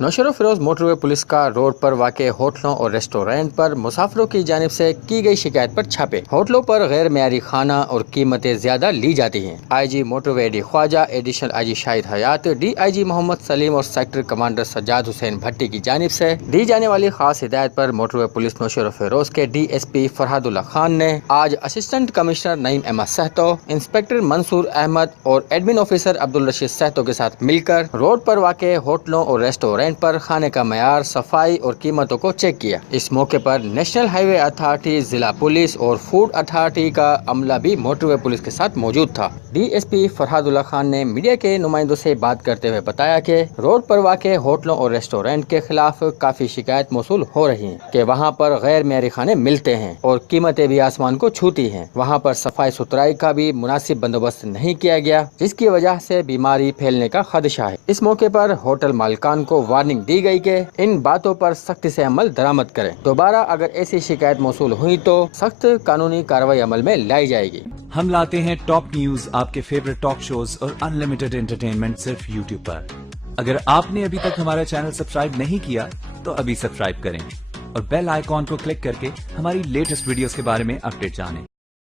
Nowshera Firoz motorway police का road पर वाक़ होटलों और रेस्टोरेंट पर मुसाफिरों की जानिब से की गई शिकायत पर छापे। होटलों पर गैर मेयारी खाना और कीमतें ज्यादा ली जाती हैं। IG मोटरवे एडी Khwaja, additional IG Shahid Hayat, DIG Mohammad Salim और सेक्टर कमांडर सज्जाद हुसैन भट्टी की जानिब से दी जाने वाली खास हिदायत पर मोटरवे पुलिस नौशेरा फिरोज के DSP फरहादुल्ला खान ने आज assistant commissioner Naeem Ahmed Sahto, inspector Mansoor Ahmed और एडमिन ऑफिसर अब्दुल रशीद सहतो के साथ मिलकर रोड पर वाक़ होटलों और रेस्टोरेंट पर खाने का मयार, सफाई और कीमतों को चेक किया। इस मौके पर नेशनल हाईवे अथॉरिटी, जिला पुलिस और फूड अथॉरिटी का अमला भी मोटरवे पुलिस के साथ मौजूद था। DSP फरहादुल्ला खान ने मीडिया के नुमाइंदों से बात करते हुए बताया कि रोड पर वाक़ होटलों और रेस्टोरेंट के खिलाफ काफी शिकायत मौसूल हो रही हैं कि वहाँ पर गैर मेयारी खाने मिलते हैं और कीमतें भी आसमान को छूती हैं। वहाँ पर सफाई सुथराई का भी मुनासिब बंदोबस्त नहीं किया गया, जिसकी वजह से बीमारी फैलने का खदशा है। इस मौके पर होटल मालिकान को वार्निंग दी गई कि इन बातों पर सख्ती से अमल दरामद करें। दोबारा अगर ऐसी शिकायत मौसूल हुई तो सख्त कानूनी कार्रवाई अमल में लाई जाएगी। हम लाते हैं टॉप न्यूज, आपके फेवरेट टॉक शोज और अनलिमिटेड एंटरटेनमेंट सिर्फ YouTube पर। अगर आपने अभी तक हमारा चैनल सब्सक्राइब नहीं किया तो अभी सब्सक्राइब करें और बेल आइकॉन को क्लिक करके हमारी लेटेस्ट वीडियोस के बारे में अपडेट जानें।